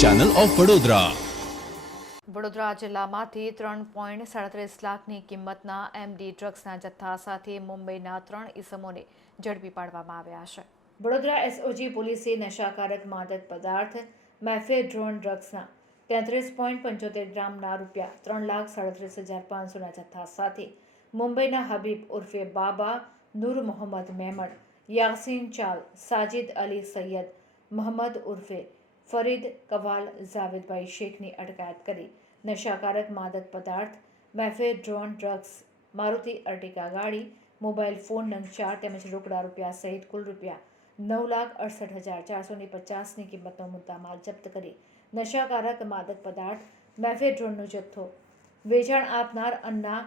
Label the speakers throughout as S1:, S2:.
S1: Channel of Vadodara
S2: Vadodara જિલ્લામાંથી ત્રણ point સાડત્રીસ લાખની કિંમતના એમડી ડ્રગ્સના જથ્થા સાથે મુંબઈના ત્રણ ઇસમોને ઝડપી પાડવામાં આવ્યા છે. વડોદરા એસઓજી પોલીસે નશાકારક માદક પદાર્થ મેફેડ્રોન ડ્રગ્સના તેત્રીસ પોઈન્ટ પંચોતેર ગ્રામના રૂપિયા ત્રણ લાખ સાડત્રીસ હજાર પાંચસોના જથ્થા સાથે મુંબઈના હબીબ ઉર્ફે બાબા નૂર મોહમ્મદ મેમણ યાસીન ચાલ સાજિદ અલી સૈયદ મોહમ્મદ ઉર્ફે ફરીદ કવાલ જાવેદભાઈ શેખની અટકાયત કરી. નશાકારક માદક પદાર્થ મેફેડ્રોન ડ્રગ્સ, મારુતિ અર્ટિકા ગાડી, મોબાઈલ ફોન નંગ ચાર તેમજ રોકડા રૂપિયા સહિત કુલ રૂપિયા નવ લાખ અડસઠ હજાર ચારસો ને પચાસની કિંમતનો મુદ્દામાલ જપ્ત કરી. નશાકારક માદક પદાર્થ મેફેડ્રોનનો જથ્થો વેચાણ આપનાર અન્ના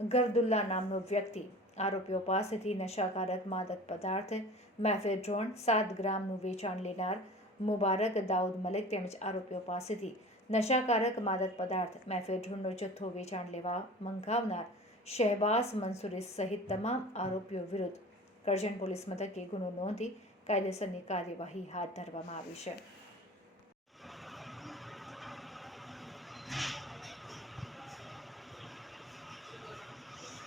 S2: ગરદુલ્લા નામનો વ્યક્તિ આરોપીઓ પાસેથી નશાકારક માદક પદાર્થ મેફેડ્રોન સાત ગ્રામનું વેચાણ લેનાર મુબારક દાઉદ મલિક તેમજ આરોપીઓ પાસેથી નશાકારક માદક પદાર્થ મેફેડ્રોનનો જથ્થો વેચાણ લેવા મંગાવનાર શહેબાઝ મંસૂરી સહિત તમામ આરોપીઓ વિરુદ્ધ કરજણ પોલીસ મથકે ગુનો નોંધી કાયદેસરની કાર્યવાહી હાથ ધરવામાં આવી છે.